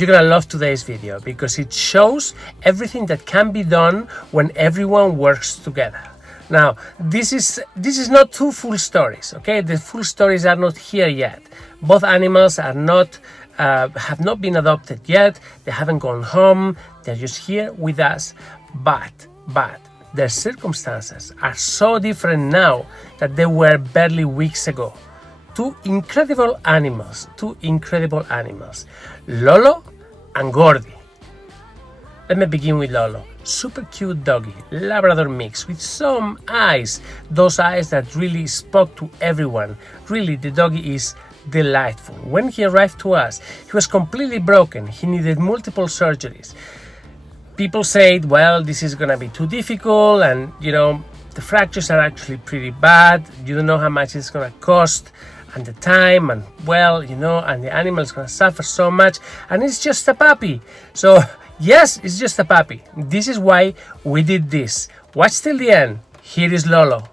You're gonna love today's video because it shows everything that can be done when everyone works together. Now, this is not two full stories, okay? The full stories are not here yet. Both animals are not have not been adopted yet. They haven't gone home. They're just here with us. But their circumstances are so different now that they were barely weeks ago. Two incredible animals, Lalo and Gordie. Let me begin with Lalo. Super cute doggy, Labrador mix with some eyes, those eyes that really spoke to everyone. Really, the doggy is delightful. When he arrived to us, he was completely broken. He needed multiple surgeries. People said, well, this is gonna be too difficult, and you know, the fractures are actually pretty bad. You don't know how much it's gonna cost and the time, and well, you know, and the animal is gonna suffer so much, and it's just a puppy. So yes, it's just a puppy. This is why we did this. Watch till the end. Here is Lalo.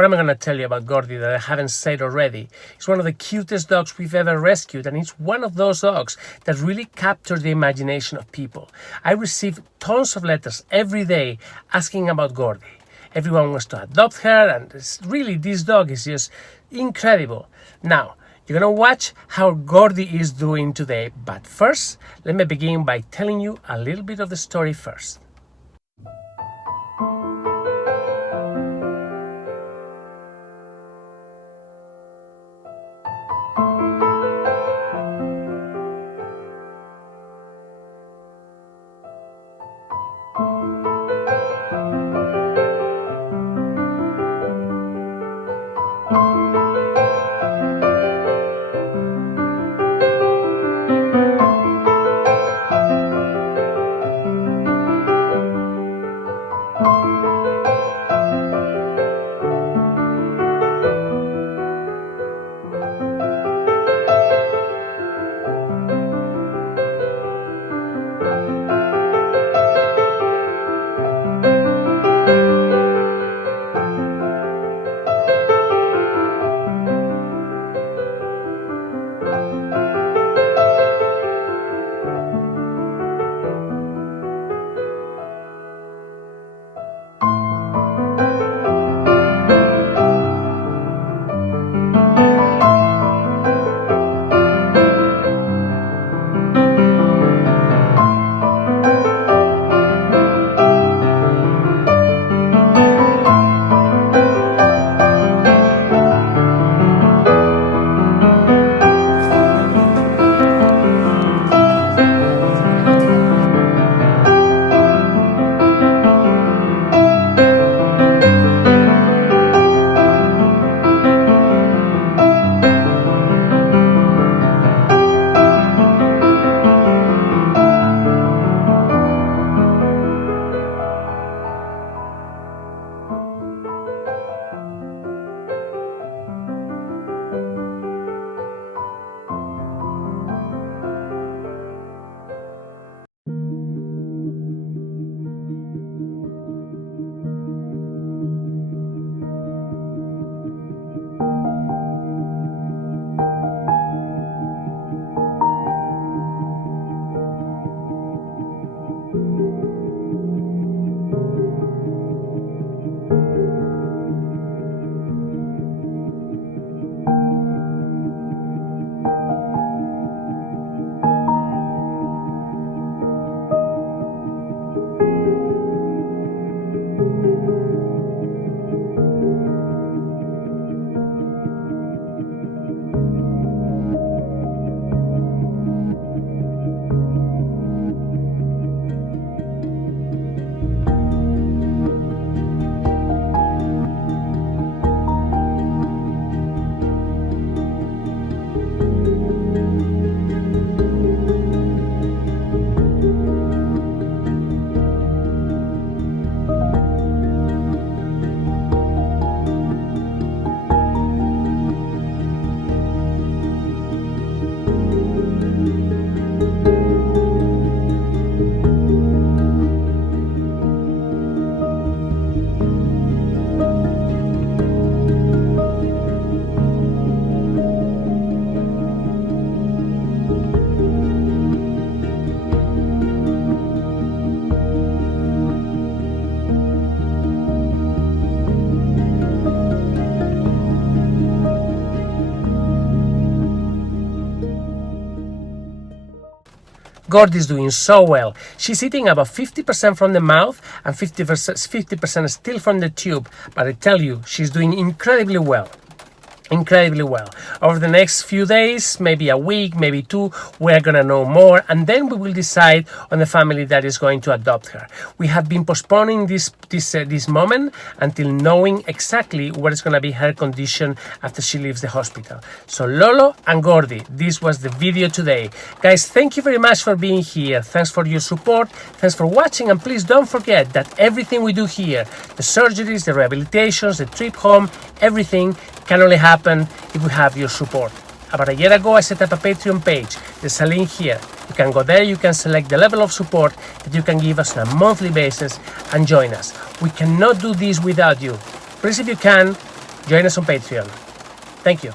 What am I going to tell you about Gordie that I haven't said already? It's one of the cutest dogs we've ever rescued, and it's one of those dogs that really capture the imagination of people. I receive tons of letters every day asking about Gordie. Everyone wants to adopt her, and this dog is just incredible. Now, you're going to watch how Gordie is doing today, but first, let me begin by telling you a little bit of the story first. Gordie is doing so well. She's eating about 50% from the mouth and 50% still from the tube. But I tell you, she's doing incredibly well. Incredibly well. Over the next few days, maybe a week, maybe 2, we're gonna know more, and then we will decide on the family that is going to adopt her. We have been postponing this moment until knowing exactly what is gonna be her condition after she leaves the hospital. So Lalo and Gordie, this was the video today. Guys, thank you very much for being here. Thanks for your support. Thanks for watching, and please don't forget that everything we do here, the surgeries, the rehabilitations, the trip home, everything can only happen if we have your support. About a year ago, I set up a Patreon page. There's a link here. You can go there, you can select the level of support that you can give us on a monthly basis and join us. We cannot do this without you. Please, if you can, join us on Patreon. Thank you.